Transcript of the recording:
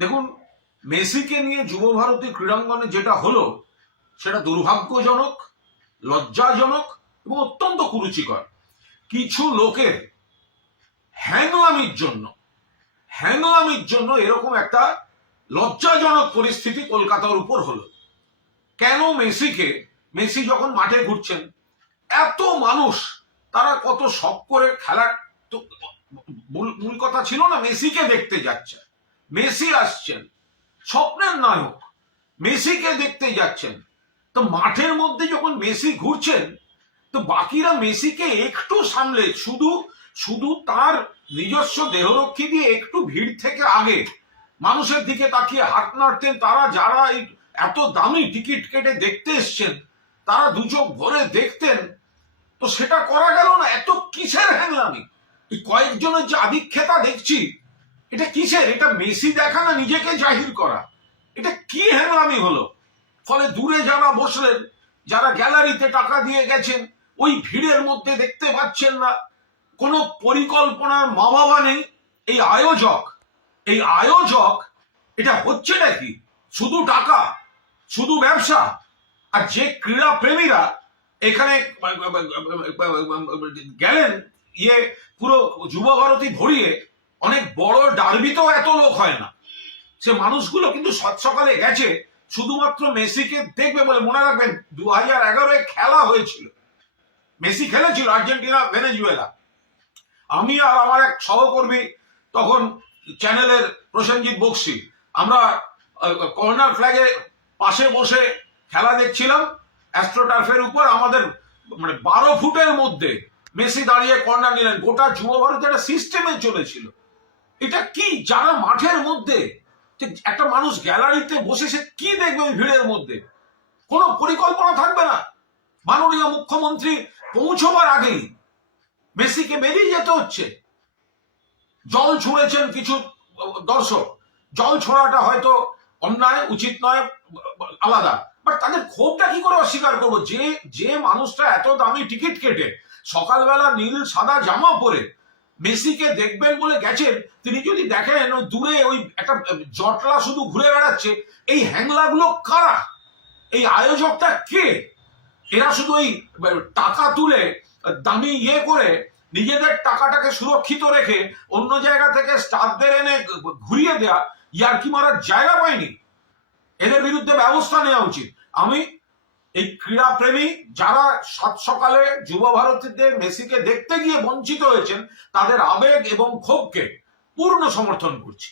দেখুন, মেসিকে নিয়ে যুব ভারতী ক্রীড়াঙ্গনে যেটা হলো সেটা দুর্ভাগ্যজনক, লজ্জাজনক এবং অত্যন্ত কুরুচিকর। কিছু লোকের হ্যাংলামির জন্য এরকম একটা লজ্জাজনক পরিস্থিতি কলকাতার উপর হলো। কেন মেসি যখন মাঠে ঘুরছেন, এত মানুষ তারা কত শখ করে খেলার, তো মূল কথা ছিল না মেসিকে দেখতে যাচ্ছেন, মেসি আসছেন, স্বপ্নের নায়ক, মেসিকে দেখতে যাচ্ছেন। তো মাঠের মধ্যে যখন মেসি ঘুরছেন, তো বাকিরা মেসিকে একটু সামলে শুধু তার নিজস্ব দেহরক্ষী দিয়ে একটু ভিড় থেকে আগে মানুষের দিকে তাকিয়ে হাত নাড়তেন। তারা যারা এই এত দামি টিকিট কেটে দেখতে এসছেন তারা দু চোখ ভরে দেখতেন। তো সেটা করা গেল না। এত কিসের হ্যাংলামি? এই কয়েকজনের যে আধিক্ষেতা দেখছি, এটা কিসের? এটা মেসি দেখা না নিজেকে জাহির করা? এটা কি হ্যাংলামি হলো? ফলে দূরে যারা বসলেন, যারা গ্যালারিতে টাকা দিয়ে গেছেন, ওই ভিড়ের মধ্যে দেখতে পাচ্ছেন না। কোনো পরিকল্পনার মা বাবা নেই। এই আয়োজক এটা হচ্ছে নাকি শুধু টাকা, শুধু ব্যবসা? আর যে ক্রীড়া প্রেমীরা এখানে গেলেন, পুরো যুব ভারতী ভরিয়ে, অনেক বড় ডার্বিতেও এত লোক হয় না। সে মানুষগুলো কিন্তু সকালে গেছে শুধুমাত্র মেসিকে দেখবে বলে। মনে রাখবেন 2011 খেলা হয়েছিল, মেসি খেলেছিল আর্জেন্টিনা ভেনেজুয়েলা। আমি আর আমার এক সহকর্মী তখন চ্যানেলের প্রসেনজিৎ বক্সি, আমরা কর্নার ফ্ল্যাগের পাশে বসে খেলা দেখছিলাম অ্যাস্ট্রোটার্ফের উপর। আমাদের 12 ফুটের মধ্যে মেসি দাঁড়িয়ে কর্নার নিলেন। গোটা যুব ভারত একটা সিস্টেমে চলেছিল। এটা কি? যারা মাঠের মধ্যে, একটা মানুষ গ্যালারিতে বসে সে কি দেখবে ওই ভিড়ের মধ্যে? কোনো পরিকল্পনা থাকবে না। মাননীয় মুখ্যমন্ত্রী পৌঁছবার আগেই মেসিকে বেরিয়ে যেতে হচ্ছে। জল ছুঁড়েছেন কিছু দর্শক, জল ছোড়াটা হয়তো অন্যায়, উচিত নয়, আলাদা। বাট তাদের ক্ষোভটা কি করে অস্বীকার করবো? যে মানুষটা এত দামি টিকিট কেটে সকালবেলা নীল সাদা জামা পরে মেসিকে দেখবেন বলে গেছেন, তিনি যদি দেখেন দূরে ওই একটা জটলা শুধু ঘুরে বেড়াচ্ছে, এই হ্যাংলাগুলো কারা? এই আয়োজকটা কে? এরা শুধু ওই টাকা তুলে দামি করে নিজেদের টাকাটাকে সুরক্ষিত রেখে অন্য জায়গা থেকে স্টাফদের এনে ঘুরিয়ে দেয়া, ইয়ার্কি মারার জায়গা পায়নি। এদের বিরুদ্ধে ব্যবস্থা নেওয়া উচিত। আমি এই ক্রীড়া প্রেমী যারা সাত সকালে যুব ভারতীতে মেসিকে দেখতে গিয়ে বঞ্চিত হয়েছেন, তাদের আবেগ এবং ক্ষোভকে পূর্ণ সমর্থন করছি।